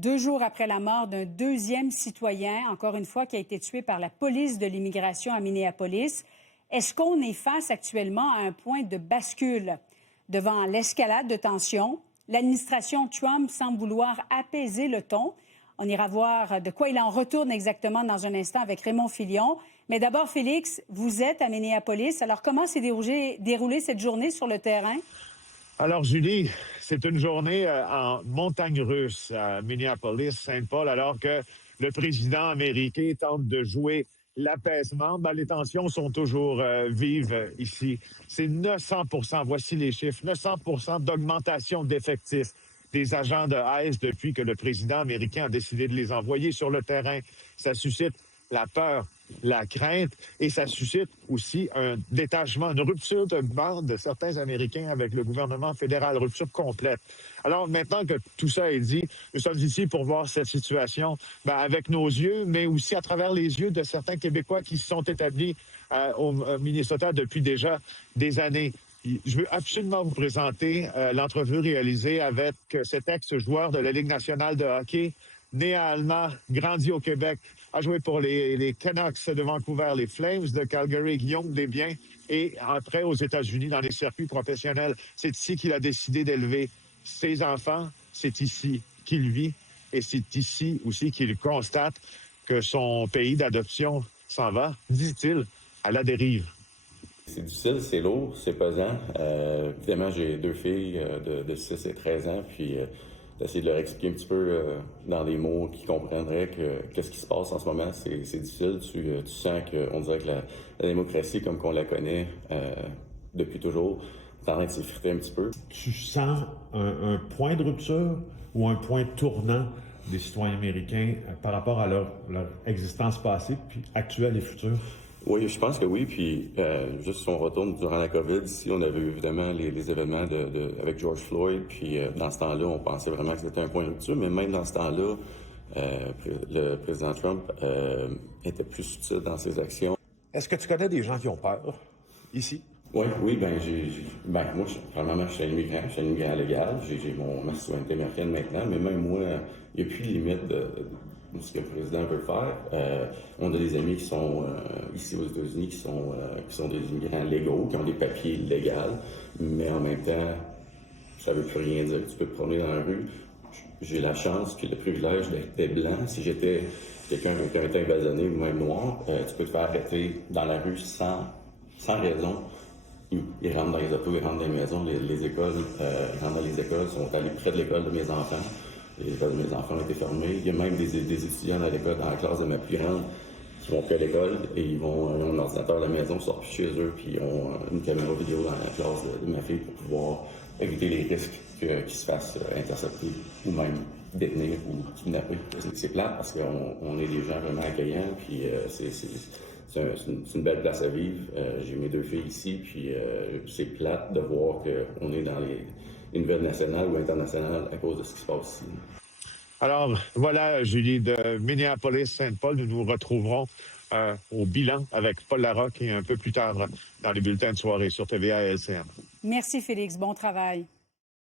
2 jours après la mort d'un deuxième citoyen, encore une fois, qui a été tué par la police de l'immigration à Minneapolis. Est-ce qu'on est face actuellement à un point de bascule? Devant l'escalade de tensions, l'administration Trump semble vouloir apaiser le ton. On ira voir de quoi il en retourne exactement dans un instant avec Raymond Filion. Mais d'abord, Félix, vous êtes à Minneapolis. Alors, comment s'est déroulée cette journée sur le terrain? Alors, Julie, c'est une journée en montagne russe à Minneapolis, Saint-Paul, alors que le président américain tente de jouer l'apaisement. Les tensions sont toujours vives ici. C'est 900 voici les chiffres, 900 d'augmentation d'effectifs des agents de ICE depuis que le président américain a décidé de les envoyer sur le terrain. Ça suscite la peur, la crainte, et ça suscite aussi un détachement, une rupture de bande de certains Américains avec le gouvernement fédéral, rupture complète. Alors maintenant que tout ça est dit, nous sommes ici pour voir cette situation avec nos yeux, mais aussi à travers les yeux de certains Québécois qui se sont établis au Minnesota depuis déjà des années. Je veux absolument vous présenter l'entrevue réalisée avec cet ex-joueur de la Ligue nationale de hockey, né à Alma, grandi au Québec, a joué pour les Canucks de Vancouver, les Flames de Calgary, Guillaume Desbiens, et après aux États-Unis dans les circuits professionnels. C'est ici qu'il a décidé d'élever ses enfants, c'est ici qu'il vit, et c'est ici aussi qu'il constate que son pays d'adoption s'en va, dit-il, à la dérive. C'est difficile, c'est lourd, c'est pesant. Évidemment, j'ai 2 filles de 6 et 13 ans, puis d'essayer de leur expliquer un petit peu dans des mots qui comprendraient qu'est-ce qui se passe en ce moment, c'est difficile. Tu sens qu'on dirait que la démocratie, comme qu'on la connaît depuis toujours, est en train de s'effriter un petit peu. Tu sens un point de rupture ou un point tournant des citoyens américains par rapport à leur existence passée, puis actuelle et future? Oui, je pense que oui. Puis, juste si on retourne durant la COVID, ici, on avait eu évidemment les événements avec George Floyd. Puis, dans ce temps-là, on pensait vraiment que c'était un point de rupture. Mais même dans ce temps-là, le président Trump était plus subtil dans ses actions. Est-ce que tu connais des gens qui ont peur ici? Oui, moi, premièrement, je suis un immigrant légal. J'ai ma citoyenneté américaine maintenant. Mais même moi, il n'y a plus de limite de ce que le président veut faire. On a des amis qui sont ici aux États-Unis qui sont des immigrants légaux, qui ont des papiers légaux, mais en même temps, ça veut plus rien dire. Tu peux te promener dans la rue. J'ai la chance puis le privilège d'être blanc. Si j'étais quelqu'un qui a été embasanné ou même noir, tu peux te faire arrêter dans la rue sans raison. Ils rentrent dans les autos, ils rentrent dans les maisons, les écoles, ils rentrent dans les écoles, sont allés près de l'école de mes enfants. Les écoles de mes enfants ont été fermées. Il y a même des étudiants dans l'école, dans la classe de ma plus grande, qui vont plus à l'école et ils ont un ordinateur à la maison, sortent chez eux, puis ils ont une caméra vidéo dans la classe de ma fille pour pouvoir éviter les risques qu'ils se fassent intercepter ou même détenir ou kidnapper. C'est plate parce qu'on est des gens vraiment accueillants, puis c'est une belle place à vivre. J'ai mes 2 filles ici, puis c'est plate de voir qu'on est dans les nouvelles nationales ou internationales à cause de ce qui se passe ici. Alors, voilà, Julie, de Minneapolis-Saint-Paul, nous nous retrouverons au bilan avec Paul Larocque et un peu plus tard dans les bulletins de soirée sur TVA et LCN. Merci, Félix. Bon travail.